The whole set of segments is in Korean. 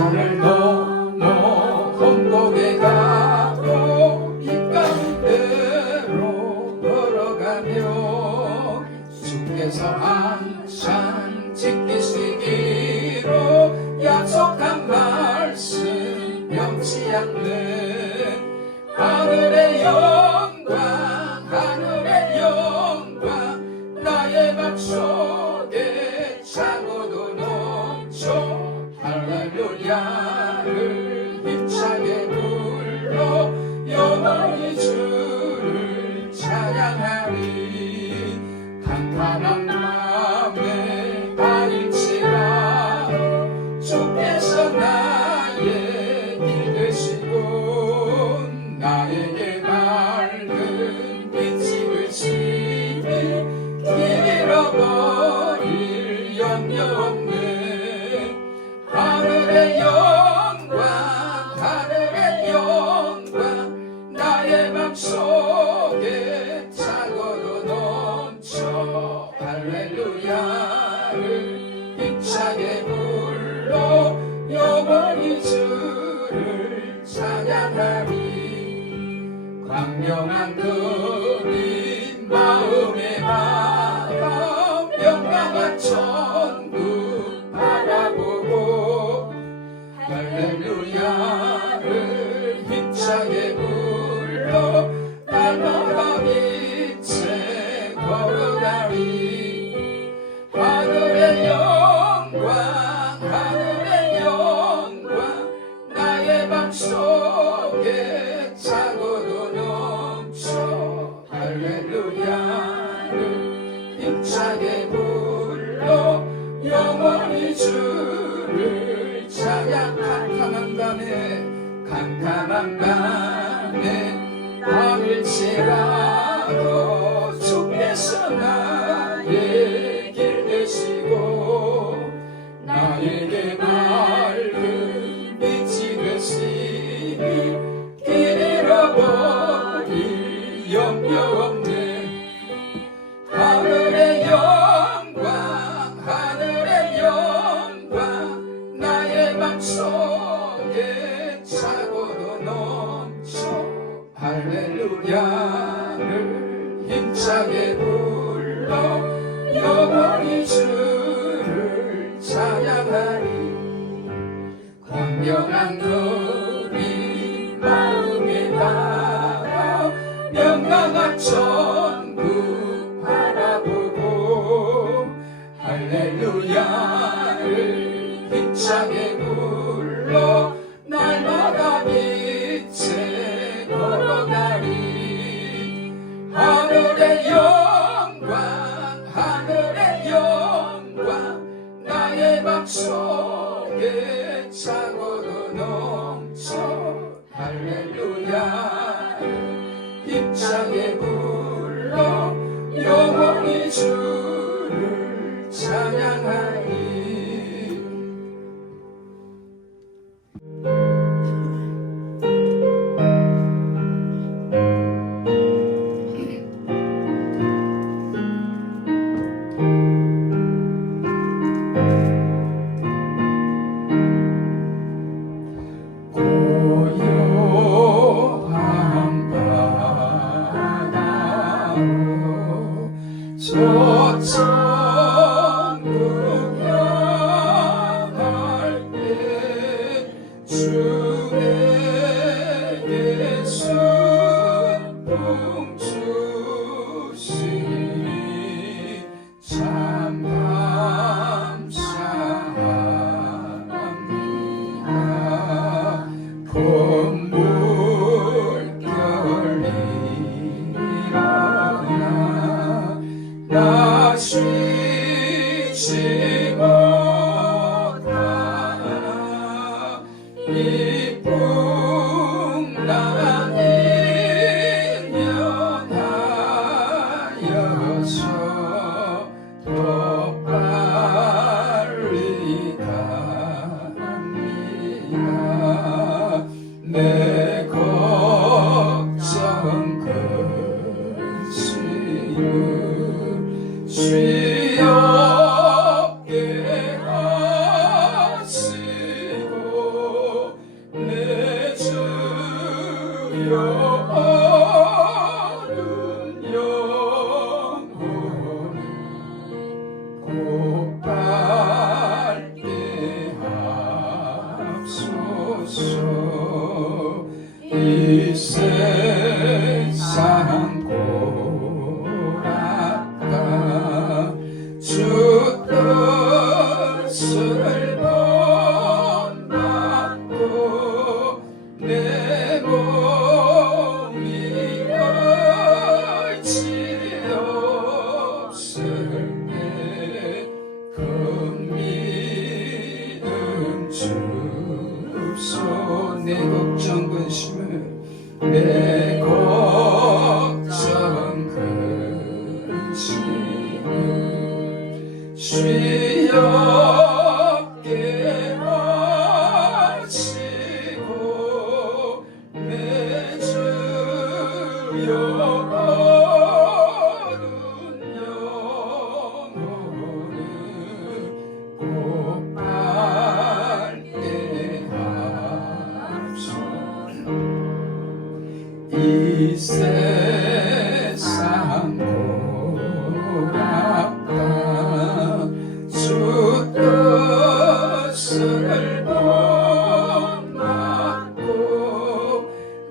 산을 넘어 hom복에 가고 빗가운데로 걸어가며 주께서 항상 지키시기로 약속한 말씀 변치 않는 하늘의 영광 하늘의 영광 나의 맘속에 차고도 넘쳐 할렐루야를 힘차게 불러 영원히 주를 찬양하리 캄캄한 밤에 다일지라도 주께서 나의 길 되시고 나에게 맑은 빛이 되시니 길 잃어버릴 염려 없는 하늘의 영광 하늘의 영광 나의 맘속에 차고도 넘쳐 할렐루야를 힘차게 불러 영원히 주를 찬양하리 광명한 그림 마음에 받아 명랑한 천국 바라보고 할렐루야를 힘차게 불러 날마다 빛에 걸어가리 하늘의 영광 하늘의 영광 나의 맘속에 차고도 넘쳐 할렐루야를 힘차게 불러 영원히 주를 찬양 캄캄한 밤에 밤일지라도 주께서 나의 길 되시고 나에게 맑은 빛이 되시니 길 잃어버릴 염려 없는 하늘의 영광 하늘의 영광 나의 맘속에 차고도 넘쳐 할렐루야를 힘차게 불러 영원히 주를 찬양하리 광명한 그림 마음에 담아 명랑한 천국 바라보고 할렐루야를 힘차게 불러 날마다 빛에 걸어가리 하늘의 영광 하늘의 영광 나의 맘속에 차고도 넘쳐 할렐루야를 힘차게 불러 영원히 주를 찬양하리 고요한 바다로 저 천국 곱밟게 하옵소서. 이 세상 고락가 주 뜻을 본받고 내 몸이 의지 없을 때 그 믿음 줍소. 내 걱정 근심을 내 걱정 근심을 주여 깨하시고 내 주여 어른 영혼을 곱밟게 하옵소서. 이 세상 고락가 주 뜻을 본받고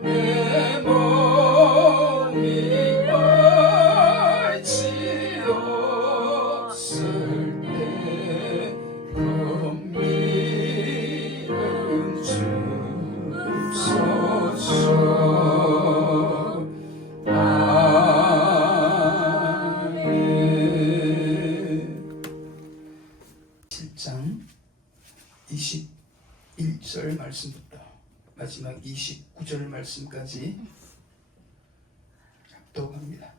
내 몸이 의지 없을 때 그 믿음 줍소서. 아멘. 7장 21절 말씀부터 마지막 29절 말씀까지 합독합니다.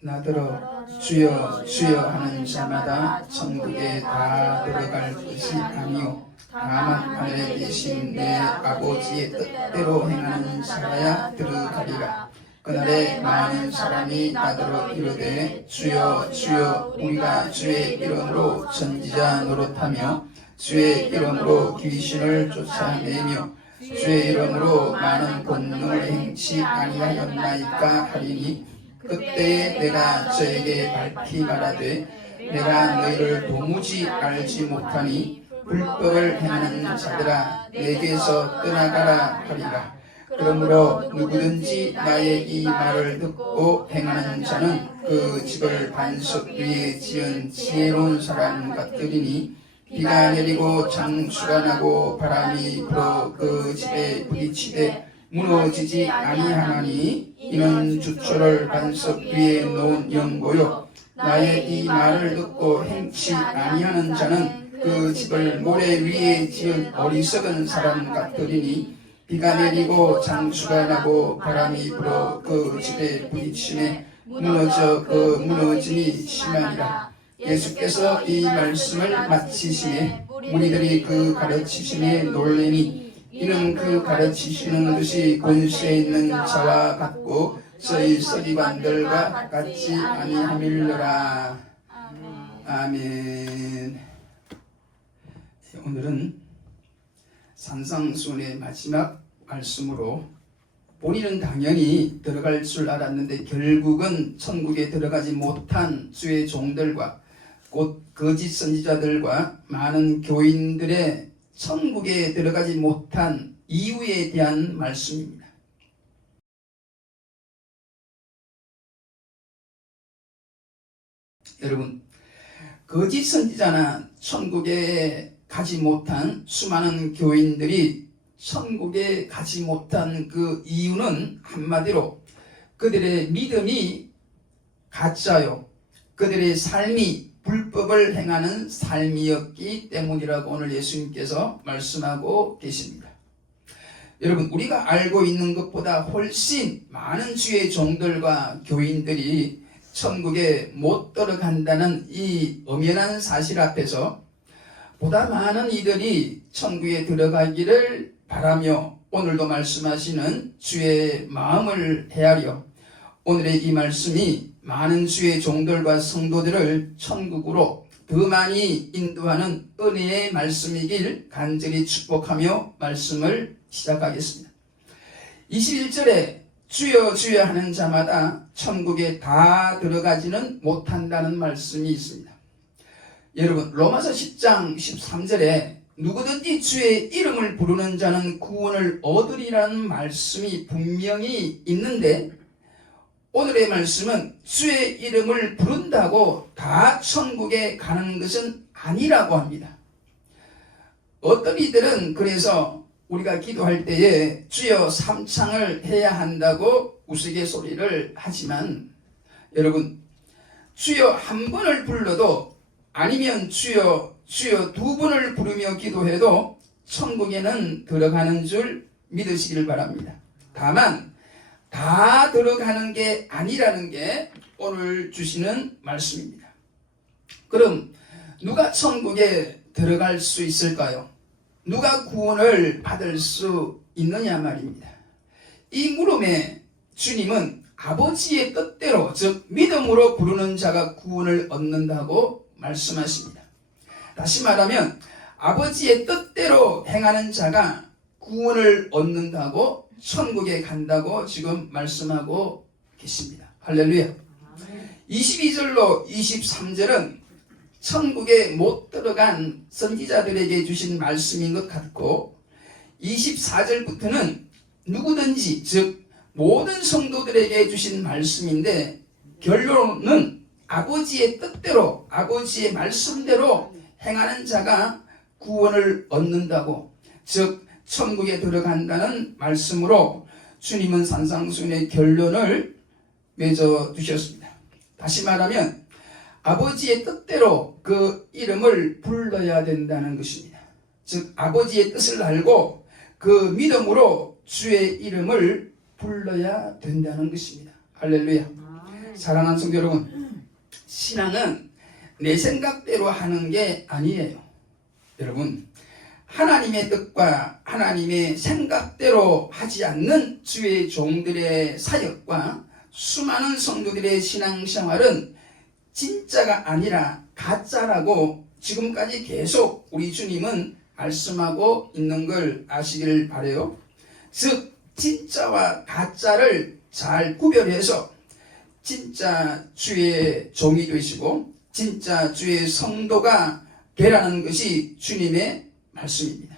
나더러 주여 주여 하는 자마다 천국에 다 들어갈 것이 아니요 다만 하늘에 계신 내 아버지의 뜻대로 행하는 자라야 들어가리라. 그날에 많은 사람이 나더러 이르되 주여 주여 우리가 주의 이름으로 선지자 노릇하며 주의 이름으로 귀신을 쫓아내며 주의 이름으로 많은 권능을 행치 아니하였나이까 하리니 그때에 내가 저에게 밝히 말하되 내가 너희를 도무지 알지 못하니 불법을 행하는 자들아 내게서 떠나가라 하리라. 그러므로 누구든지 나의 이 말을 듣고 행하는 자는 그 집을 반석 위에 지은 지혜로운 사람 같으리니 비가 내리고 장수가 나고 바람이 불어 그 집에 부딪히되 무너지지 아니하나니 이는 주초를 반석 위에 놓은 연고요 나의 이 말을 듣고 행치 아니하는 자는 그 집을 모래 위에 지은 어리석은 사람 같으리니 비가 내리고 장수가 나고 바람이 불어 그 집에 부딪히매 무너져 그 무너짐이 심하니라. 예수께서 이 말씀을 마치시에 무리들이 그 가르치심에 놀래니 이는 그 가르치시는 것이 권세 있는 자와 같고 저희 서기관들과 같지 아니함일러라. 아멘. 오늘은 산상수훈의 마지막 말씀으로 본인은 당연히 들어갈 줄 알았는데 결국은 천국에 들어가지 못한 주의 종들과 곧 거짓 선지자들과 많은 교인들의 천국에 들어가지 못한 이유에 대한 말씀입니다. 여러분, 거짓 선지자나 천국에 가지 못한 수많은 교인들이 천국에 가지 못한 그 이유는 한마디로 그들의 믿음이 가짜요, 그들의 삶이 불법을 행하는 삶이었기 때문이라고 오늘 예수님께서 말씀하고 계십니다. 여러분, 우리가 알고 있는 것보다 훨씬 많은 주의 종들과 교인들이 천국에 못 들어간다는 이 엄연한 사실 앞에서 보다 많은 이들이 천국에 들어가기를 바라며 오늘도 말씀하시는 주의 마음을 헤아려 오늘의 이 말씀이 많은 주의 종들과 성도들을 천국으로 더 많이 인도하는 은혜의 말씀이길 간절히 축복하며 말씀을 시작하겠습니다. 21절에 주여 주여 하는 자마다 천국에 다 들어가지는 못한다는 말씀이 있습니다. 여러분 로마서 10장 13절에 누구든지 주의 이름을 부르는 자는 구원을 얻으리라는 말씀이 분명히 있는데 오늘의 말씀은 주의 이름을 부른다고 다 천국에 가는 것은 아니라고 합니다. 어떤 이들은 그래서 우리가 기도할 때에 주여 삼창을 해야 한다고 우스갯소리를 하지만 여러분 주여 한 번을 불러도 아니면 주여 두 번을 부르며 기도해도 천국에는 들어가는 줄 믿으시길 바랍니다. 다만 다 들어가는 게 아니라는 게 오늘 주시는 말씀입니다. 그럼 누가 천국에 들어갈 수 있을까요? 누가 구원을 받을 수 있느냐 말입니다. 이 물음에 주님은 아버지의 뜻대로 즉 믿음으로 부르는 자가 구원을 얻는다고 말씀하십니다. 다시 말하면 아버지의 뜻대로 행하는 자가 구원을 얻는다고 천국에 간다고 지금 말씀하고 계십니다. 할렐루야. 22절로 23절은 천국에 못 들어간 선지자들에게 주신 말씀인 것 같고 24절부터는 누구든지 즉 모든 성도들에게 주신 말씀인데 결론은 아버지의 뜻대로 아버지의 말씀대로 행하는 자가 구원을 얻는다고 즉 천국에 들어간다는 말씀으로 주님은 산상수훈의 결론을 맺어두셨습니다. 다시 말하면 아버지의 뜻대로 그 이름을 불러야 된다는 것입니다. 즉 아버지의 뜻을 알고 그 믿음으로 주의 이름을 불러야 된다는 것입니다. 할렐루야. 사랑하는 성도 여러분, 신앙은 내 생각대로 하는 게 아니에요. 여러분, 하나님의 뜻과 하나님의 생각대로 하지 않는 주의 종들의 사역과 수많은 성도들의 신앙생활은 진짜가 아니라 가짜라고 지금까지 계속 우리 주님은 말씀하고 있는 걸 아시길 바라요. 즉 진짜와 가짜를 잘 구별해서 진짜 주의 종이 되시고 진짜 주의 성도가 되라는 것이 주님의 말씀입니다.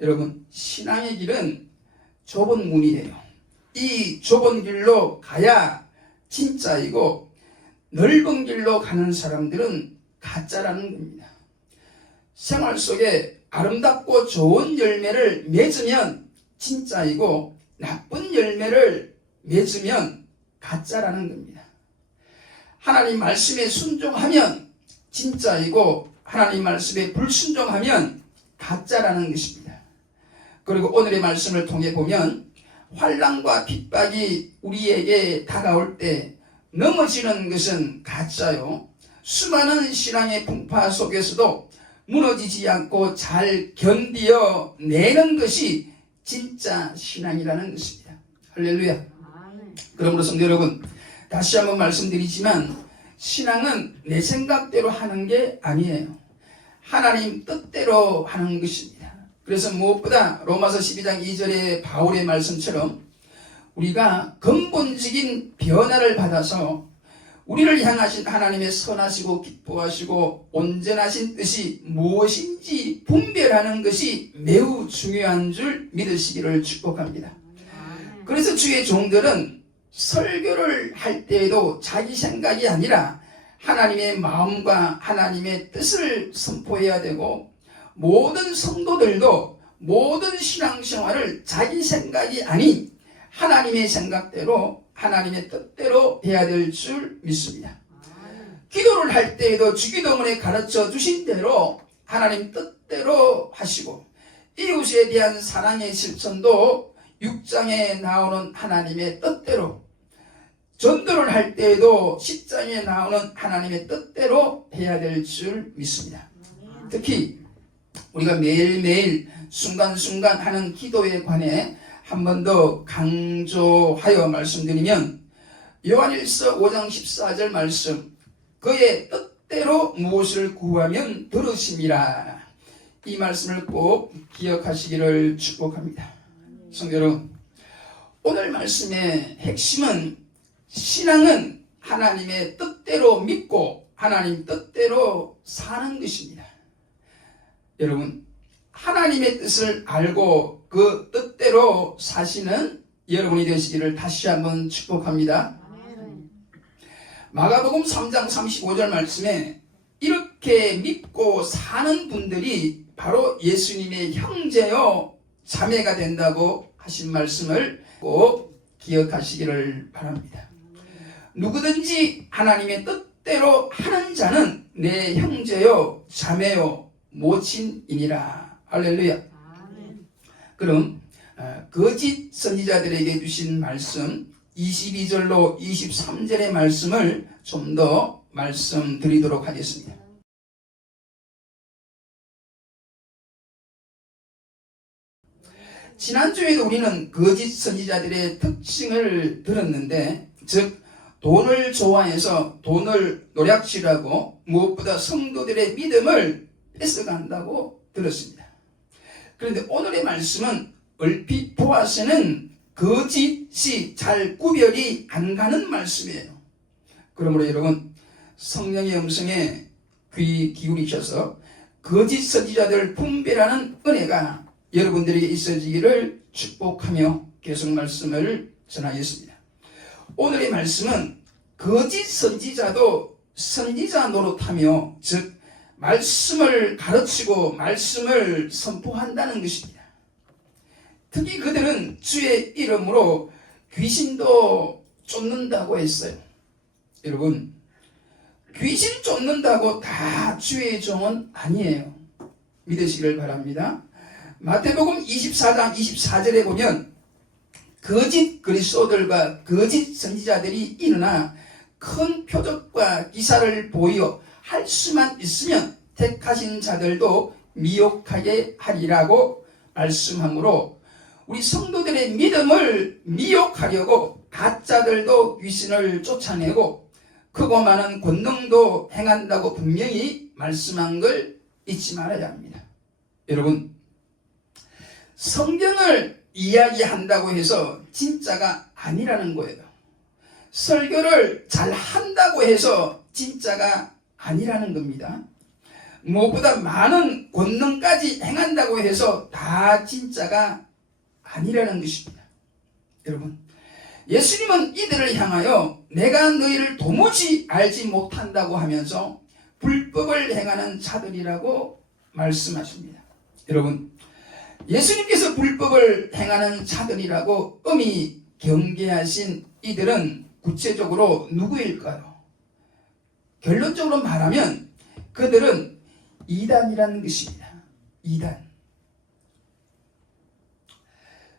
여러분, 신앙의 길은 좁은 문이에요. 이 좁은 길로 가야 진짜이고 넓은 길로 가는 사람들은 가짜라는 겁니다. 생활 속에 아름답고 좋은 열매를 맺으면 진짜이고 나쁜 열매를 맺으면 가짜라는 겁니다. 하나님 말씀에 순종하면 진짜이고 하나님 말씀에 불순종하면 가짜라는 것입니다. 그리고 오늘의 말씀을 통해 보면 환난과 핍박이 우리에게 다가올 때 넘어지는 것은 가짜요. 수많은 신앙의 풍파 속에서도 무너지지 않고 잘 견디어 내는 것이 진짜 신앙이라는 것입니다. 할렐루야. 그러므로 성도 여러분, 다시 한번 말씀드리지만 신앙은 내 생각대로 하는 게 아니에요. 하나님 뜻대로 하는 것입니다. 그래서 무엇보다 로마서 12장 2절의 바울의 말씀처럼 우리가 근본적인 변화를 받아서 우리를 향하신 하나님의 선하시고 기뻐하시고 온전하신 뜻이 무엇인지 분별하는 것이 매우 중요한 줄 믿으시기를 축복합니다. 그래서 주의 종들은 설교를 할 때에도 자기 생각이 아니라 하나님의 마음과 하나님의 뜻을 선포해야 되고 모든 성도들도 모든 신앙생활을 자기 생각이 아닌 하나님의 생각대로 하나님의 뜻대로 해야 될 줄 믿습니다. 기도를 할 때에도 주기도문에 가르쳐 주신 대로 하나님 뜻대로 하시고 이웃에 대한 사랑의 실천도 6장에 나오는 하나님의 뜻대로 전도를 할 때에도 10장에 나오는 하나님의 뜻대로 해야 될 줄 믿습니다. 특히 우리가 매일매일 순간순간 하는 기도에 관해 한 번 더 강조하여 말씀드리면 요한일서 5장 14절 말씀 그의 뜻대로 무엇을 구하면 들으심이라. 이 말씀을 꼭 기억하시기를 축복합니다. 성도 여러분, 오늘 말씀의 핵심은 신앙은 하나님의 뜻대로 믿고 하나님 뜻대로 사는 것입니다. 여러분, 하나님의 뜻을 알고 그 뜻대로 사시는 여러분이 되시기를 다시 한번 축복합니다. 마가복음 3장 35절 말씀에 이렇게 믿고 사는 분들이 바로 예수님의 형제요 자매가 된다고 하신 말씀을 꼭 기억하시기를 바랍니다. 누구든지 하나님의 뜻대로 하는 자는 내 형제요 자매요 모친이니라. 할렐루야. 그럼 거짓 선지자들에게 주신 말씀 22절로 23절의 말씀을 좀 더 말씀드리도록 하겠습니다. 지난주에도 우리는 거짓 선지자들의 특징을 들었는데, 즉 돈을 좋아해서 돈을 노략질하고 무엇보다 성도들의 믿음을 뺏어간다고 들었습니다. 그런데 오늘의 말씀은 얼핏 보아서는 거짓이 잘 구별이 안 가는 말씀이에요. 그러므로 여러분, 성령의 음성에 귀 기울이셔서 거짓 선지자들을 분별하는 은혜가 여러분들에게 있어지기를 축복하며 계속 말씀을 전하겠습니다. 오늘의 말씀은 거짓 선지자도 선지자 노릇하며, 즉 말씀을 가르치고 말씀을 선포한다는 것입니다. 특히 그들은 주의 이름으로 귀신도 쫓는다고 했어요. 여러분, 귀신 쫓는다고 다 주의 종은 아니에요. 믿으시기를 바랍니다. 마태복음 24장 24절에 보면 거짓 그리스도들과 거짓 선지자들이 일어나 큰 표적과 기사를 보이어 할 수만 있으면 택하신 자들도 미혹하게 하리라고 말씀하므로, 우리 성도들의 믿음을 미혹하려고 가짜들도 귀신을 쫓아내고 크고 많은 권능도 행한다고 분명히 말씀한 걸 잊지 말아야 합니다. 여러분, 성경을 이야기한다고 해서 진짜가 아니라는 거예요. 설교를 잘 한다고 해서 진짜가 아니라는 겁니다. 무엇보다 많은 권능까지 행한다고 해서 다 진짜가 아니라는 것입니다. 여러분, 예수님은 이들을 향하여 내가 너희를 도무지 알지 못한다고 하면서 불법을 행하는 자들이라고 말씀하십니다. 여러분, 예수님께서 불법을 행하는 자들이라고 엄히 경계하신 이들은 구체적으로 누구일까요? 결론적으로 말하면 그들은 이단이라는 것입니다. 이단.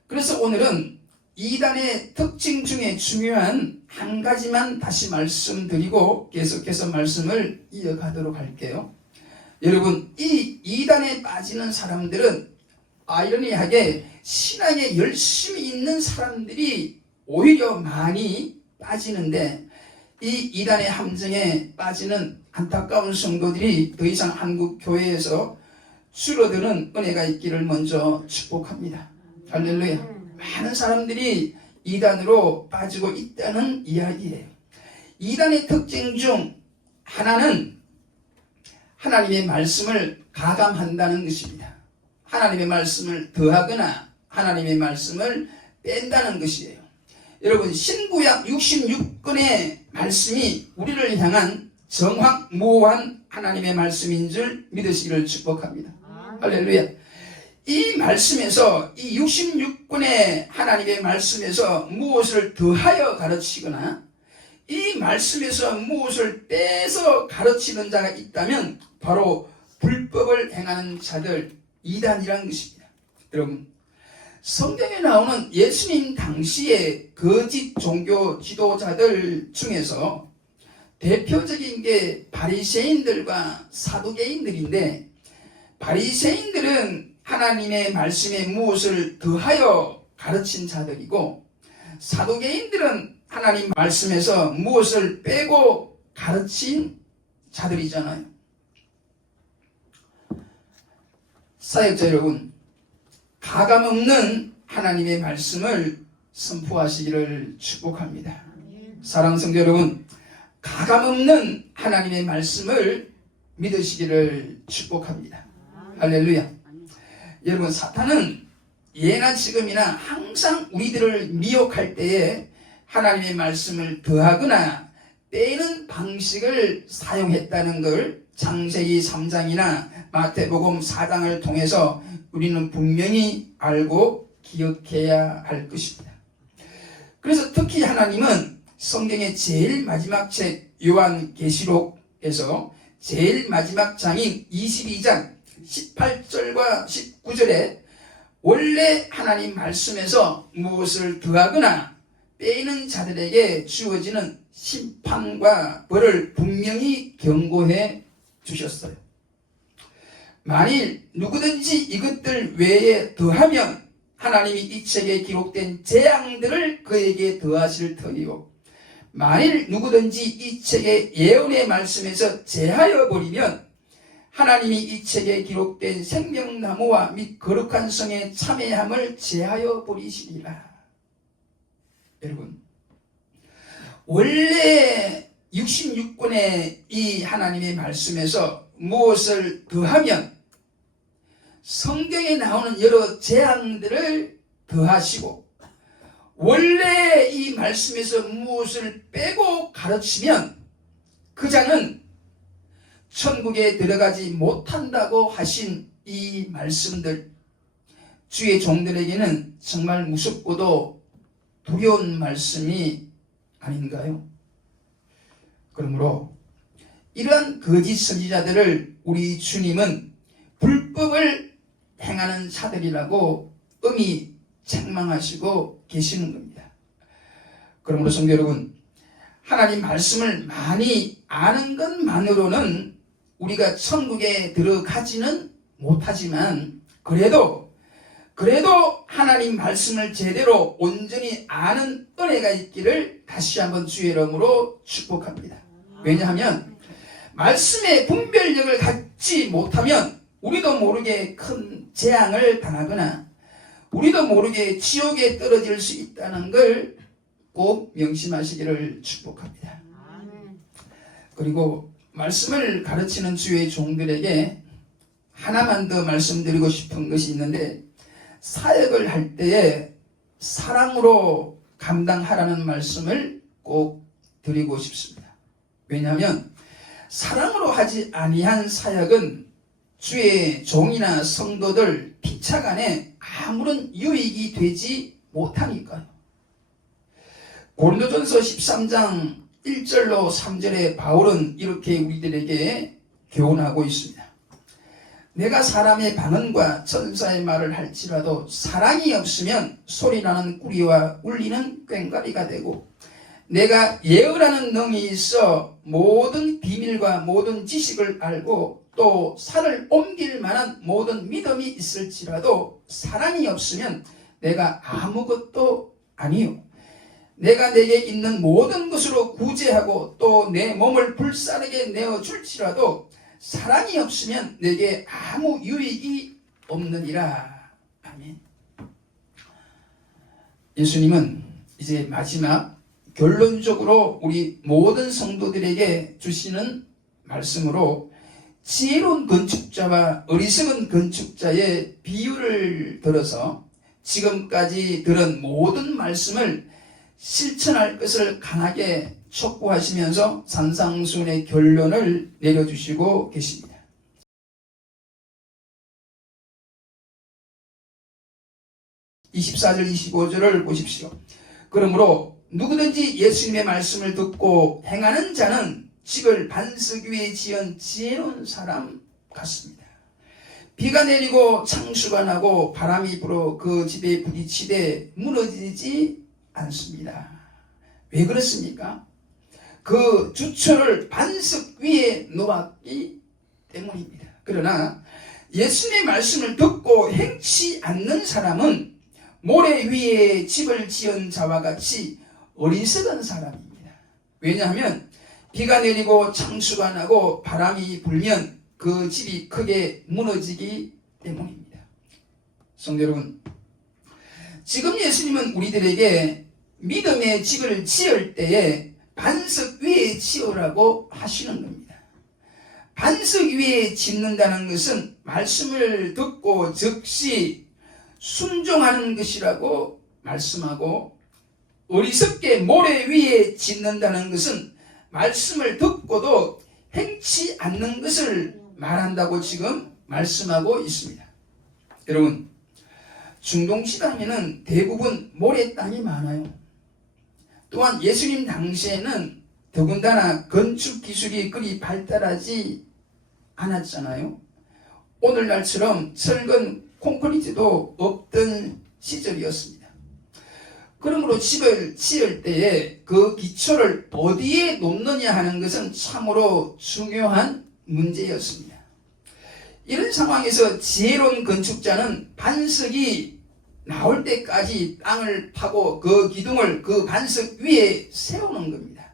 그래서 오늘은 이단의 특징 중에 중요한 한 가지만 다시 말씀드리고 계속해서 말씀을 이어가도록 할게요. 여러분, 이 이단에 빠지는 사람들은 아이러니하게 신앙에 열심히 있는 사람들이 오히려 많이 빠지는데, 이 이단의 함정에 빠지는 안타까운 성도들이 더 이상 한국 교회에서 줄어드는 은혜가 있기를 먼저 축복합니다. 할렐루야. 많은 사람들이 이단으로 빠지고 있다는 이야기예요. 이단의 특징 중 하나는 하나님의 말씀을 가감한다는 것입니다. 하나님의 말씀을 더하거나 하나님의 말씀을 뺀다는 것이에요. 여러분, 신구약 66권의 말씀이 우리를 향한 정확무한 하나님의 말씀인 줄 믿으시기를 축복합니다. 할렐루야. 이 말씀에서, 이 66권의 하나님의 말씀에서 무엇을 더하여 가르치거나 이 말씀에서 무엇을 빼서 가르치는 자가 있다면 바로 불법을 행하는 자들, 이단이라는 것입니다. 여러분, 성경에 나오는 예수님 당시의 거짓 종교 지도자들 중에서 대표적인 게 바리새인들과 사두개인들인데, 바리새인들은 하나님의 말씀에 무엇을 더하여 가르친 자들이고, 사두개인들은 하나님 말씀에서 무엇을 빼고 가르친 자들이잖아요. 사역자 여러분, 가감없는 하나님의 말씀을 선포하시기를 축복합니다. 사랑하는 성도 여러분, 가감없는 하나님의 말씀을 믿으시기를 축복합니다. 할렐루야. 여러분, 사탄은 예나 지금이나 항상 우리들을 미혹할 때에 하나님의 말씀을 더하거나 빼는 방식을 사용했다는 걸 창세기 3장이나 마태복음 4장을 통해서 우리는 분명히 알고 기억해야 할 것입니다. 그래서 특히 하나님은 성경의 제일 마지막 책 요한계시록에서 제일 마지막 장인 22장 18절과 19절에 원래 하나님 말씀에서 무엇을 더하거나 빼는 자들에게 주어지는 심판과 벌을 분명히 경고해 주셨어요. 만일 누구든지 이것들 외에 더하면 하나님이 이 책에 기록된 재앙들을 그에게 더하실 터이요, 만일 누구든지 이 책의 예언의 말씀에서 제하여 버리면 하나님이 이 책에 기록된 생명나무와 및 거룩한 성의 참회함을 제하여 버리시리라. 여러분, 원래 66권의 이 하나님의 말씀에서 무엇을 더하면 성경에 나오는 여러 재앙들을 더하시고, 원래 이 말씀에서 무엇을 빼고 가르치면 그 자는 천국에 들어가지 못한다고 하신 이 말씀들, 주의 종들에게는 정말 무섭고도 두려운 말씀이 아닌가요? 그러므로 이러한 거짓 선지자들을 우리 주님은 불법을 행하는 자들이라고 엄히 책망하시고 계시는 겁니다. 그러므로 성도 여러분, 하나님 말씀을 많이 아는 것만으로는 우리가 천국에 들어가지는 못하지만 그래도 하나님 말씀을 제대로 온전히 아는 은혜가 있기를 다시 한번 주의 이름으로 축복합니다. 왜냐하면 말씀의 분별력을 갖지 못하면 우리도 모르게 큰 재앙을 당하거나 우리도 모르게 지옥에 떨어질 수 있다는 걸 꼭 명심하시기를 축복합니다. 그리고 말씀을 가르치는 주의 종들에게 하나만 더 말씀드리고 싶은 것이 있는데, 사역을 할 때에 사랑으로 감당하라는 말씀을 꼭 드리고 싶습니다. 왜냐하면 사랑으로 하지 아니한 사역은 주의 종이나 성도들 피차간에 아무런 유익이 되지 못하니까요. 고린도전서 13장 1절로 3절에 바울은 이렇게 우리들에게 교훈하고 있습니다. 내가 사람의 방언과 천사의 말을 할지라도 사랑이 없으면 소리나는 꾸리와 울리는 꽹과리가 되고, 내가 예언하는 능이 있어 모든 비밀과 모든 지식을 알고 또 산을 옮길 만한 모든 믿음이 있을지라도 사랑이 없으면 내가 아무것도 아니요, 내가 내게 있는 모든 것으로 구제하고 또 내 몸을 불사르게 내어줄지라도 사랑이 없으면 내게 아무 유익이 없느니라. 아멘. 예수님은 이제 마지막 결론적으로 우리 모든 성도들에게 주시는 말씀으로 지혜로운 건축자와 어리석은 건축자의 비유를 들어서 지금까지 들은 모든 말씀을 실천할 것을 강하게 촉구하시면서 산상수훈의 결론을 내려주시고 계십니다. 24절 25절을 보십시오. 그러므로 누구든지 예수님의 말씀을 듣고 행하는 자는 집을 반석 위에 지은 지혜로운 사람 같습니다. 비가 내리고 창수가 나고 바람이 불어 그 집에 부딪히되 무너지지 않습니다. 왜 그렇습니까? 그 주초를 반석 위에 놓았기 때문입니다. 그러나 예수님의 말씀을 듣고 행치 않는 사람은 모래 위에 집을 지은 자와 같이 어리석은 사람입니다. 왜냐하면 비가 내리고 창수가 나고 바람이 불면 그 집이 크게 무너지기 때문입니다. 성도 여러분, 지금 예수님은 우리들에게 믿음의 집을 지을 때에 반석 위에 지으라고 하시는 겁니다. 반석 위에 짓는다는 것은 말씀을 듣고 즉시 순종하는 것이라고 말씀하고, 어리석게 모래 위에 짓는다는 것은 말씀을 듣고도 행치 않는 것을 말한다고 지금 말씀하고 있습니다. 여러분, 중동시당에는 대부분 모래 땅이 많아요. 또한 예수님 당시에는 더군다나 건축 기술이 그리 발달하지 않았잖아요. 오늘날처럼 철근 콘크리트도 없던 시절이었습니다. 그러므로 집을 지을 때에 그 기초를 어디에 놓느냐 하는 것은 참으로 중요한 문제였습니다. 이런 상황에서 지혜로운 건축자는 반석이 나올 때까지 땅을 파고 그 기둥을 그 반석 위에 세우는 겁니다.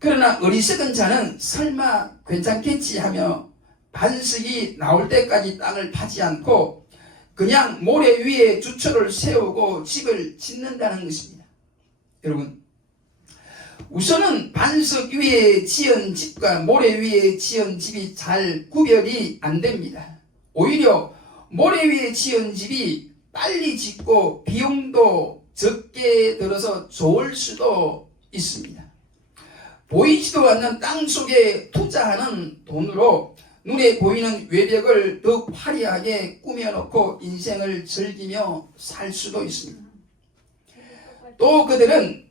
그러나 어리석은 자는 설마 괜찮겠지 하며 반석이 나올 때까지 땅을 파지 않고 그냥 모래 위에 주초를 세우고 집을 짓는다는 것입니다. 여러분, 우선은 반석 위에 지은 집과 모래 위에 지은 집이 잘 구별이 안 됩니다. 오히려 모래 위에 지은 집이 빨리 짓고 비용도 적게 들어서 좋을 수도 있습니다. 보이지도 않는 땅 속에 투자하는 돈으로 눈에 보이는 외벽을 더 화려하게 꾸며놓고 인생을 즐기며 살 수도 있습니다. 또 그들은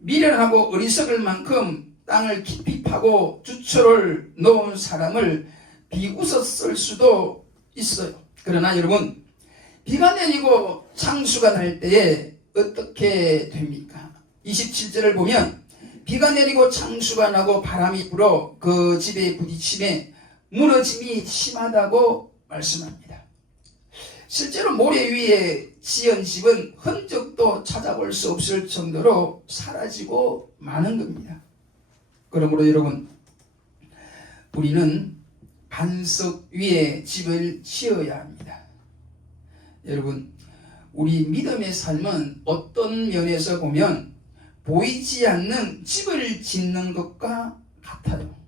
미련하고 어리석을 만큼 땅을 깊이 파고 주초를 놓은 사람을 비웃어 쓸 수도 있어요. 그러나 여러분, 비가 내리고 창수가 날 때에 어떻게 됩니까? 27절을 보면 비가 내리고 창수가 나고 바람이 불어 그 집에 부딪힘에 무너짐이 심하다고 말씀합니다. 실제로 모래 위에 지은 집은 흔적도 찾아볼 수 없을 정도로 사라지고 마는 겁니다. 그러므로 여러분, 우리는 반석 위에 집을 지어야 합니다. 여러분, 우리 믿음의 삶은 어떤 면에서 보면 보이지 않는 집을 짓는 것과 같아요.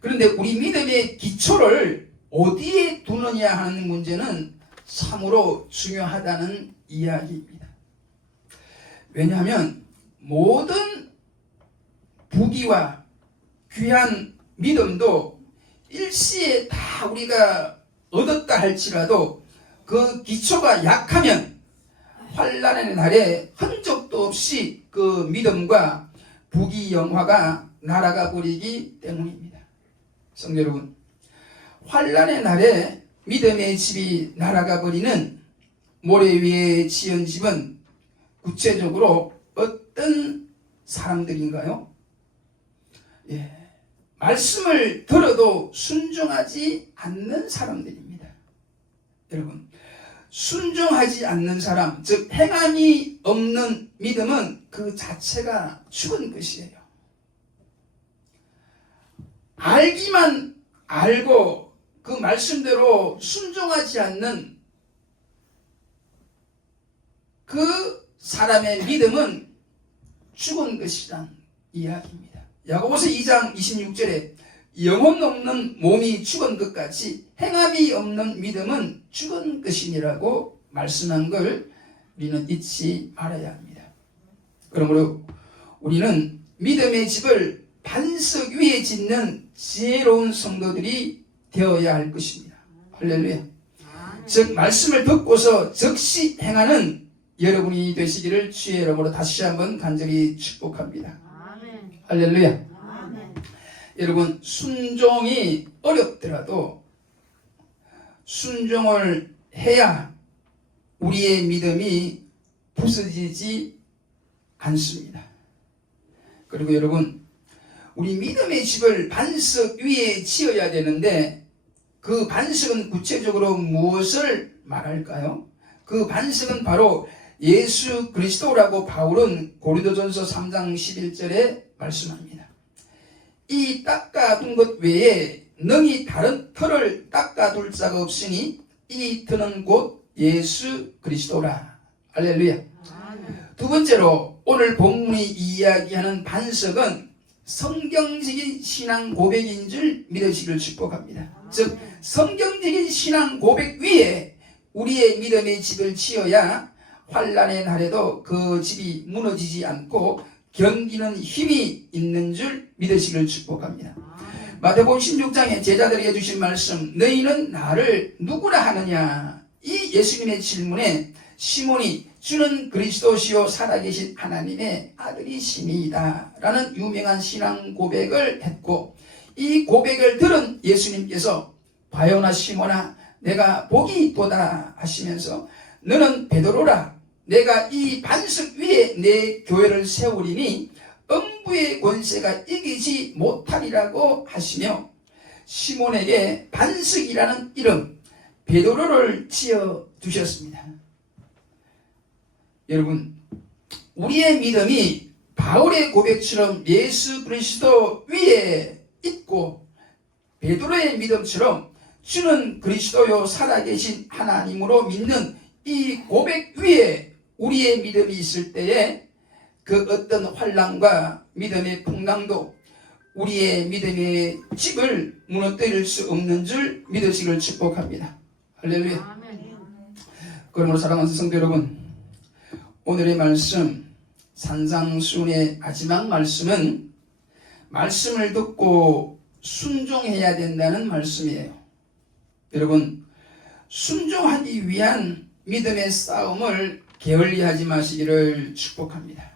그런데 우리 믿음의 기초를 어디에 두느냐 하는 문제는 참으로 중요하다는 이야기입니다. 왜냐하면 모든 부귀와 귀한 믿음도 일시에 다 우리가 얻었다 할지라도 그 기초가 약하면 환난의 날에 흔적도 없이 그 믿음과 부귀 영화가 날아가 버리기 때문입니다. 성도 여러분, 환난의 날에 믿음의 집이 날아가 버리는 모래 위에 지은 집은 구체적으로 어떤 사람들인가요? 말씀을 들어도 순종하지 않는 사람들입니다. 여러분, 순종하지 않는 사람, 즉 행함이 없는 믿음은 그 자체가 죽은 것이에요. 알기만 알고 그 말씀대로 순종하지 않는 그 사람의 믿음은 죽은 것이란 이야기입니다. 야고보서 2장 26절에 영혼 없는 몸이 죽은 것 같이 행함이 없는 믿음은 죽은 것이니라고 말씀한 걸 우리는 잊지 말아야 합니다. 그러므로 우리는 믿음의 집을 반석 위에 짓는 지혜로운 성도들이 되어야 할 것입니다. 할렐루야. 즉 말씀을 듣고서 즉시 행하는 여러분이 되시기를 주의 이름으로 다시 한번 간절히 축복합니다. 할렐루야. 여러분, 순종이 어렵더라도 순종을 해야 우리의 믿음이 부서지지 않습니다. 그리고 여러분, 우리 믿음의 집을 반석 위에 지어야 되는데 그 반석은 구체적으로 무엇을 말할까요? 그 반석은 바로 예수 그리스도라고 바울은 고린도전서 3장 11절에 말씀합니다. 이 닦아둔 것 외에 능히 다른 터를 닦아둘 자가 없으니 이 터는 곧 예수 그리스도라. 할렐루야. 두 번째로 오늘 본문이 이야기하는 반석은 성경적인 신앙 고백인 줄 믿으시길 축복합니다. 즉 성경적인 신앙 고백 위에 우리의 믿음의 집을 지어야 환난의 날에도 그 집이 무너지지 않고 견디는 힘이 있는 줄 믿으시길 축복합니다. 마태복음 16장에 제자들에게 주신 말씀, 너희는 나를 누구라 하느냐? 이 예수님의 질문에 시몬이 주는 그리스도시요 살아계신 하나님의 아들이시니이다 라는 유명한 신앙 고백을 했고, 이 고백을 들은 예수님께서 바요나 시몬아 내가 복이 있도다 하시면서 너는 베드로라, 내가 이 반석 위에 내 교회를 세우리니 음부의 권세가 이기지 못하리라고 하시며 시몬에게 반석이라는 이름 베드로를 지어 주셨습니다. 여러분, 우리의 믿음이 바울의 고백처럼 예수 그리스도 위에 있고 베드로의 믿음처럼 주는 그리스도요 살아계신 하나님으로 믿는 이 고백 위에 우리의 믿음이 있을 때에 그 어떤 환난과 믿음의 풍랑도 우리의 믿음의 집을 무너뜨릴 수 없는 줄 믿으시길 축복합니다. 할렐루야. 그러므로 사랑하는 성도 여러분, 오늘의 말씀 산상수훈의 마지막 말씀은 말씀을 듣고 순종해야 된다는 말씀이에요. 여러분, 순종하기 위한 믿음의 싸움을 게을리하지 마시기를 축복합니다.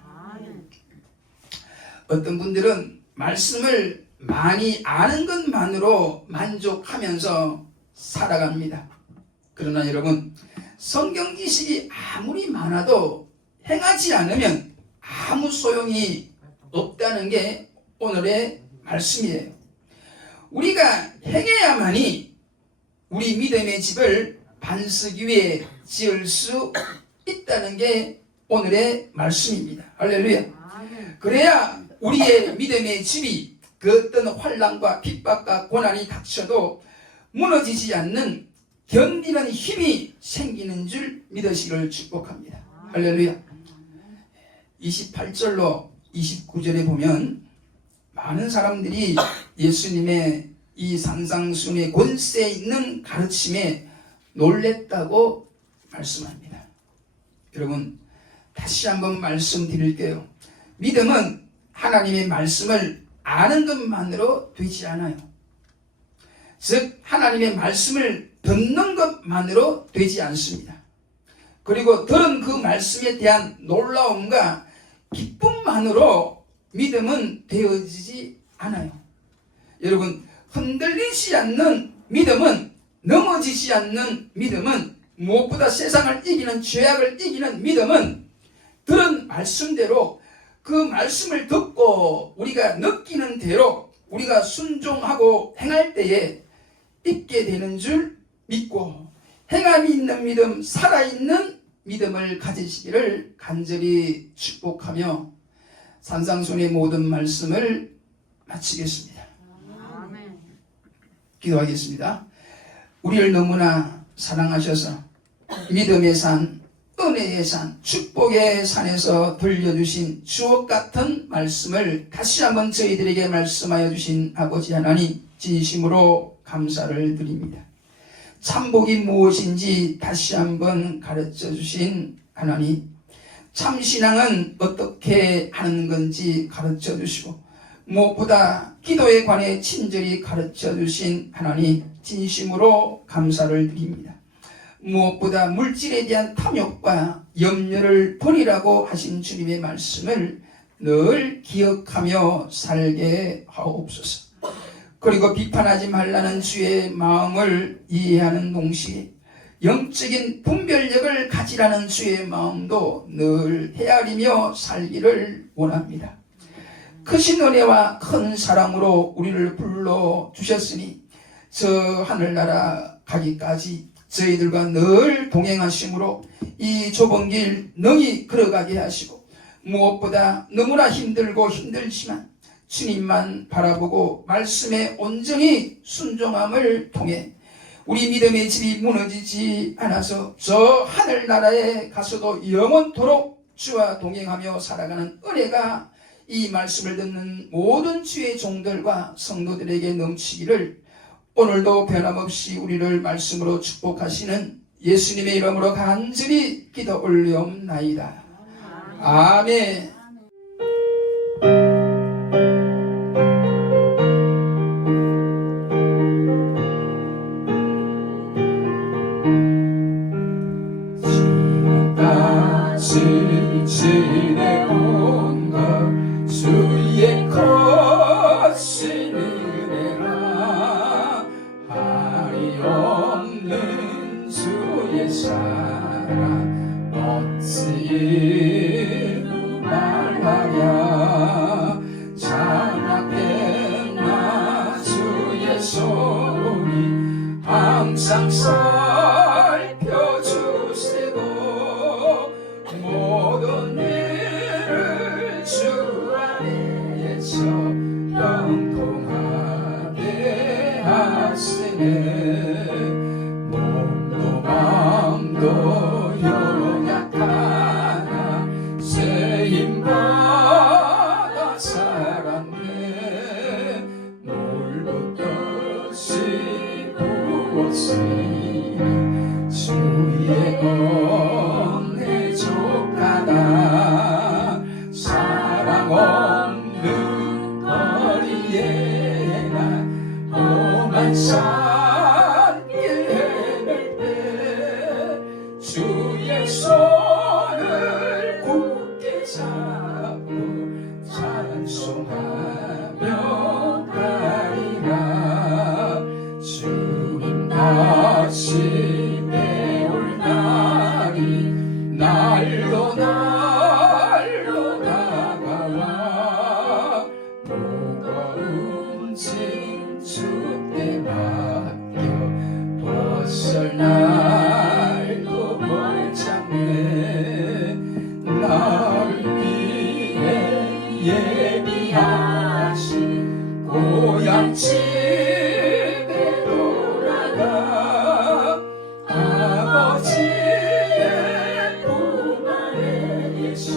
어떤 분들은 말씀을 많이 아는 것만으로 만족하면서 살아갑니다. 그러나 여러분, 성경 지식이 아무리 많아도 행하지 않으면 아무 소용이 없다는 게 오늘의 말씀이에요. 우리가 행해야만이 우리 믿음의 집을 반석 위에 지을 수 있다는 게 오늘의 말씀입니다. 할렐루야. 그래야 우리의 믿음의 집이 그 어떤 환난과 핍박과 고난이 닥쳐도 무너지지 않는 견디는 힘이 생기는 줄 믿으시기를 축복합니다. 할렐루야. 28절로 29절에 보면 많은 사람들이 예수님의 이 산상수훈의 권세 있는 가르침에 놀랬다고 말씀합니다. 여러분, 다시 한번 말씀드릴게요. 믿음은 하나님의 말씀을 아는 것만으로 되지 않아요. 즉 하나님의 말씀을 듣는 것만으로 되지 않습니다. 그리고 들은 그 말씀에 대한 놀라움과 기쁨만으로 믿음은 되어지지 않아요. 여러분, 흔들리지 않는 믿음은, 넘어지지 않는 믿음은, 무엇보다 세상을 이기는, 죄악을 이기는 믿음은 들은 말씀대로 그 말씀을 듣고 우리가 느끼는 대로 우리가 순종하고 행할 때에 있게 되는 줄 믿고, 행함이 있는 믿음, 살아있는 믿음을 가지시기를 간절히 축복하며 산상수훈의 모든 말씀을 마치겠습니다. 기도하겠습니다. 우리를 너무나 사랑하셔서 믿음의 산, 은혜의 산, 축복의 산에서 들려주신 주옥같은 말씀을 다시 한번 저희들에게 말씀하여 주신 아버지 하나님, 진심으로 감사를 드립니다. 참복이 무엇인지 다시 한번 가르쳐 주신 하나님, 참신앙은 어떻게 하는 건지 가르쳐 주시고, 무엇보다 기도에 관해 친절히 가르쳐 주신 하나님, 진심으로 감사를 드립니다. 무엇보다 물질에 대한 탐욕과 염려를 버리라고 하신 주님의 말씀을 늘 기억하며 살게 하옵소서. 그리고 비판하지 말라는 주의 마음을 이해하는 동시에 영적인 분별력을 가지라는 주의 마음도 늘 헤아리며 살기를 원합니다. 크신 은혜와 큰 사랑으로 우리를 불러주셨으니 저 하늘나라 가기까지 저희들과 늘 동행하심으로 이 좁은 길 능히 걸어가게 하시고, 무엇보다 너무나 힘들고 힘들지만 주님만 바라보고 말씀에 온전히 순종함을 통해 우리 믿음의 집이 무너지지 않아서 저 하늘나라에 가서도 영원토록 주와 동행하며 살아가는 은혜가 이 말씀을 듣는 모든 주의 종들과 성도들에게 넘치기를 오늘도 변함없이 우리를 말씀으로 축복하시는 예수님의 이름으로 간절히 기도 올리옵나이다. 아멘. 지내온 것 주의 거신 은혜라 한이 없는 주의 사랑 어찌 말하랴 장악되나 주의 손이 항상 살펴주시고 모든 일을 주 안에 형통하게 하시네 몸도 마음도 연약하나 세임받아 살았네 물도 뜻이 무엇이니 주의 은혜 족하다 사랑 없는 거리에 나 험한 산길 헤맬 때 주의 손을 굳게 잡고 찬송하며 가리라 주님 다시 배울 날이 날로 다가와 무거운 짐 주께 맡겨 벗을 날도 멀잖네 나를 위해 예비하신 고향집에 돌아가 아버지의 품 아래에서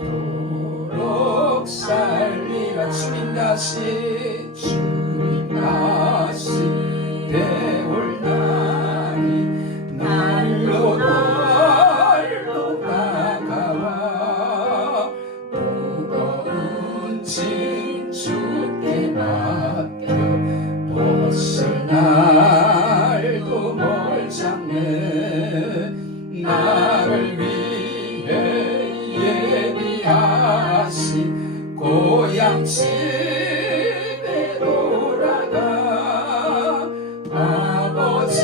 영원토록 살리라 주님 다시 배울 날이 날로 다가와 무거운 짐 주께 맡겨 벗을 날도 멀잖네 나를 위해 예비하신 고향집에 돌아가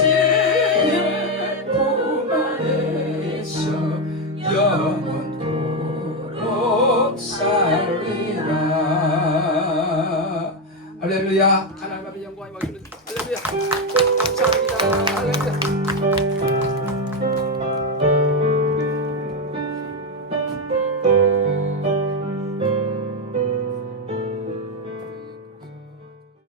아버지의 품 안에서 영원토록 살리라. 할렐루야. 하나님 앞에 영광이 먹이는 할렐루야. 감사합니다.